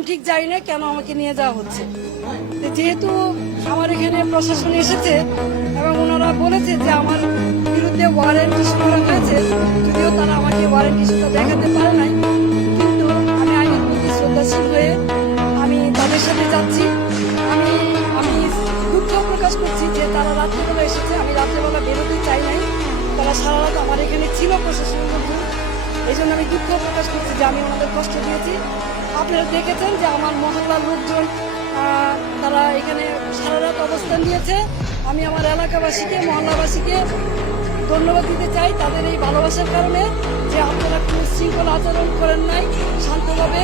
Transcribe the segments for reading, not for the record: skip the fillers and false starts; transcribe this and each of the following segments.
আমি ঠিক জানি না কেন আমাকে নিয়ে যাওয়া হচ্ছে। যেহেতু আমার এখানে প্রশাসন এসেছে এবং ওনারা বলেছে যে আমার বিরুদ্ধে ওয়ারেন্ট ইস্যু করা হয়েছে, যদিও তারা আমাকে ওয়ারেন্ট ইস্যুটা দেখাতে পারে নাই, কিন্তু আমি আইনের প্রতি শ্রদ্ধাশীল হয়ে আমি তাদের সাথে যাচ্ছি। আমি আমি দুঃখ প্রকাশ করছি যে তারা রাত্রিবেলা এসেছে, আমি রাত্রিবেলা বেরোতে চাই নাই, তারা সারা রাত আমার এখানে ছিল প্রশাসনের মধ্যে। এই জন্য আমি দুঃখ প্রকাশ করছি যে আমি ওনাদের কষ্ট দিয়েছি। আপনারা দেখেছেন যে আমার মহল্লার লোকজন তারা এখানে সারা রাত অবস্থান নিয়েছে। আমি আমার এলাকাবাসীকে, মহল্লাবাসীকে ধন্যবাদ দিতে চাই তাদের এই ভালোবাসার কারণে, যে আপনারা কোনো শৃঙ্খল আচরণ করেন নাই, শান্তভাবে।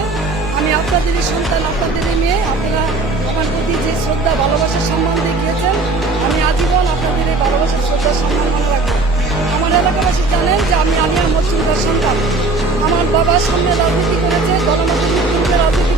আমি আপনাদেরই সন্তান, আপনাদেরই মেয়ে, আপনারা আমার প্রতি যে শ্রদ্ধা, ভালোবাসার সম্মান দেখিয়েছেন, আমি আজীবন আপনাদের এই ভালোবাসার শ্রদ্ধা সম্মান মনে রাখবো। আমার এলাকাবাসী জানেন যে আমি আলিয়া মজুমদার সন্তান। আমার বাবা সামনে রাজনীতি করেছে, গণমাধ্যমে রাজনীতি